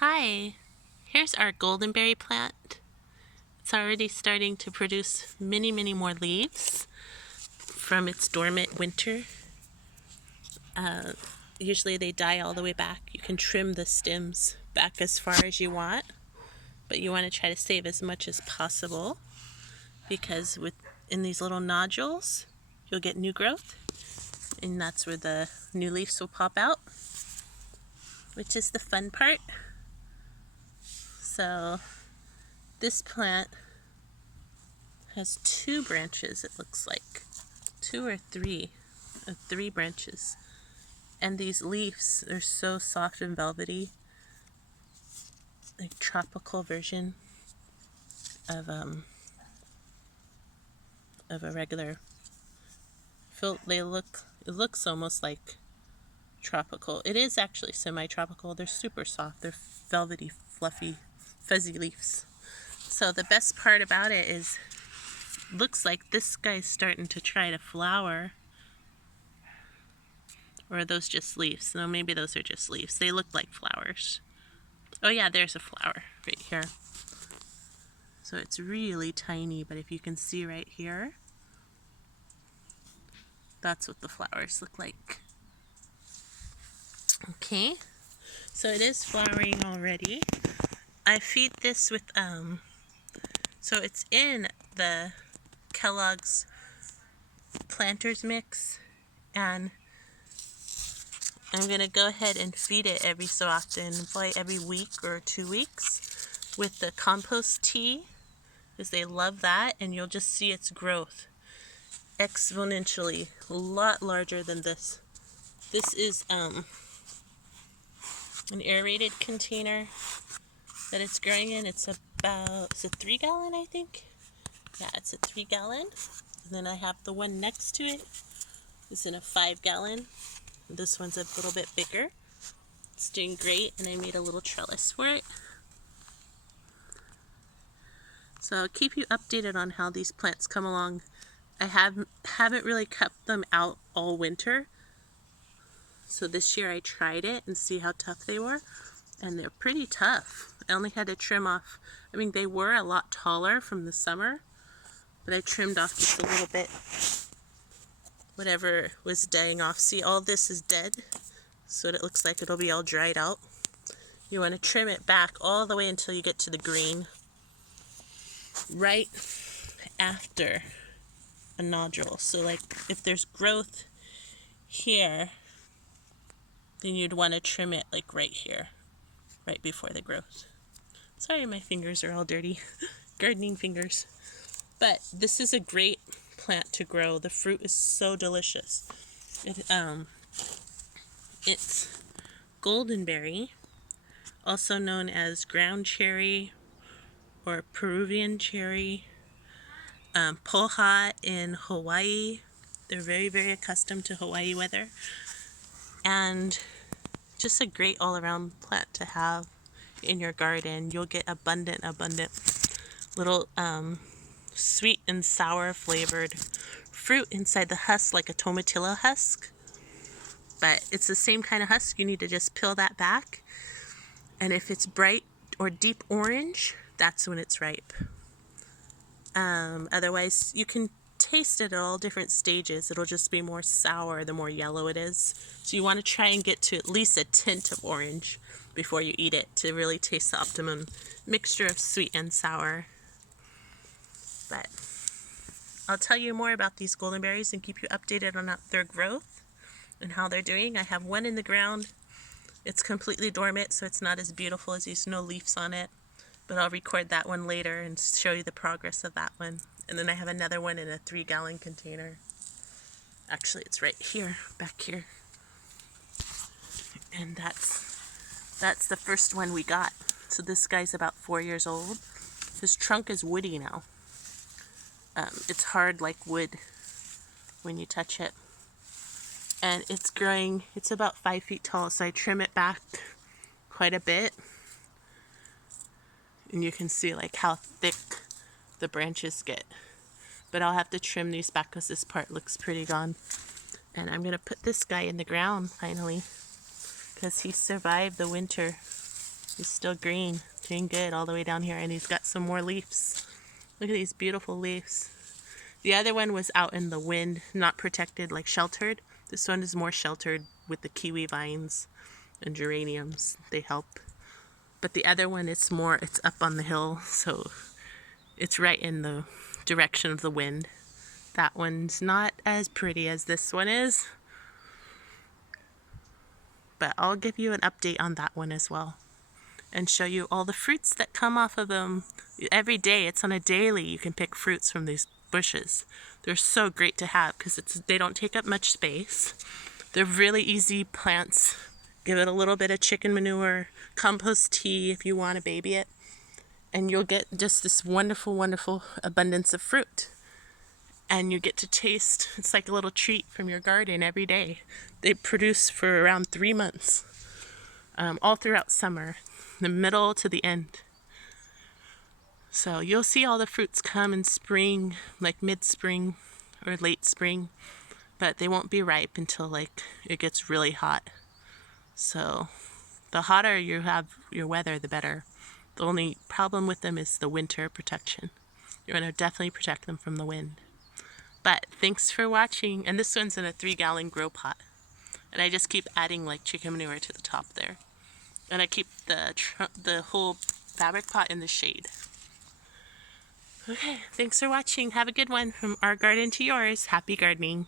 Hi, here's our goldenberry plant. It's already starting to produce many more leaves from its dormant winter. Usually they die all the way back. You can trim the stems back as far as you want, but you want to try to save as much as possible because in these little nodules, you'll get new growth, and that's where the new leaves will pop out, which is the fun part. So this plant has 2 branches, it looks like. 2 or 3. 3 branches. And these leaves are so soft and velvety. Like tropical version of a regular it looks almost like tropical. It is actually semi-tropical. They're super soft. They're velvety, fluffy, fuzzy leaves. So the best part about it is looks like this guy's starting to try to flower. Or are those just leaves? No, maybe those are just leaves. They look like flowers. Oh yeah, there's a flower right here. So it's really tiny, but if you can see right here, that's what the flowers look like. Okay, so it is flowering already. I feed this with, so it's in the Kellogg's Planters Mix, and I'm going to go ahead and feed it every so often, probably every week or 2 weeks, with the compost tea, because they love that, and you'll just see its growth exponentially, a lot larger than this. This is an aerated container that it's growing in. It's a 3-gallon, I think. Yeah, it's a 3-gallon. And then I have the one next to it. It's in a 5-gallon. This one's a little bit bigger. It's doing great, and I made a little trellis for it. So I'll keep you updated on how these plants come along. I haven't really kept them out all winter. So this year I tried it and see how tough they were. And they're pretty tough. I only had to trim off, they were a lot taller from the summer, but I trimmed off just a little bit. Whatever was dying off. See, all this is dead. So it looks like it'll be all dried out. You want to trim it back all the way until you get to the green. Right after a nodule. So like if there's growth here, then you'd want to trim it like right here, right before the growth. Sorry, my fingers are all dirty. Gardening fingers. But this is a great plant to grow. The fruit is so delicious. It's goldenberry, also known as ground cherry or Peruvian cherry, poha in Hawaii. They're very accustomed to Hawaii weather. And just a great all-around plant to have in your garden. You'll get abundant little sweet and sour flavored fruit inside the husk, like a tomatillo husk. But it's the same kind of husk. You need to just peel that back. And if it's bright or deep orange, that's when it's ripe. Otherwise, you can taste it at all different stages. It'll just be more sour the more yellow it is. So you want to try and get to at least a tint of orange before you eat it to really taste the optimum mixture of sweet and sour. But I'll tell you more about these goldenberries and keep you updated on their growth and how they're doing. I have one in the ground. It's completely dormant, so it's not as beautiful as there's no leaves on it. But I'll record that one later and show you the progress of that one. And then I have another one in a 3-gallon container. Actually, it's right here, back here. And that's the first one we got. So this guy's about 4 years old. His trunk is woody now. It's hard like wood when you touch it. And it's growing, it's about 5 feet tall, so I trim it back quite a bit. And you can see like how thick the branches get. But I'll have to trim these back because this part looks pretty gone. And I'm going to put this guy in the ground finally, because he survived the winter. He's still green, doing good all the way down here, and he's got some more leaves. Look at these beautiful leaves. The other one was out in the wind, not protected, like sheltered. This one is more sheltered with the kiwi vines and geraniums. They help. But the other one, it's up on the hill, so it's right in the direction of the wind. That one's not as pretty as this one is. But I'll give you an update on that one as well, and show you all the fruits that come off of them. Every day, it's on a daily, you can pick fruits from these bushes. They're so great to have because they don't take up much space. They're really easy plants. Give it a little bit of chicken manure, compost tea if you want to baby it, and you'll get just this wonderful, wonderful abundance of fruit. And you get to taste, it's like a little treat from your garden every day. They produce for around 3 months, all throughout summer, the middle to the end. So you'll see all the fruits come in spring, like mid-spring or late spring, but they won't be ripe until like it gets really hot. So the hotter you have your weather, the better. The only problem with them is the winter protection. You're going to definitely protect them from the wind. But thanks for watching. And this one's in a 3-gallon grow pot. And I just keep adding like chicken manure to the top there. And I keep the whole fabric pot in the shade. Okay, thanks for watching. Have a good one. From our garden to yours. Happy gardening.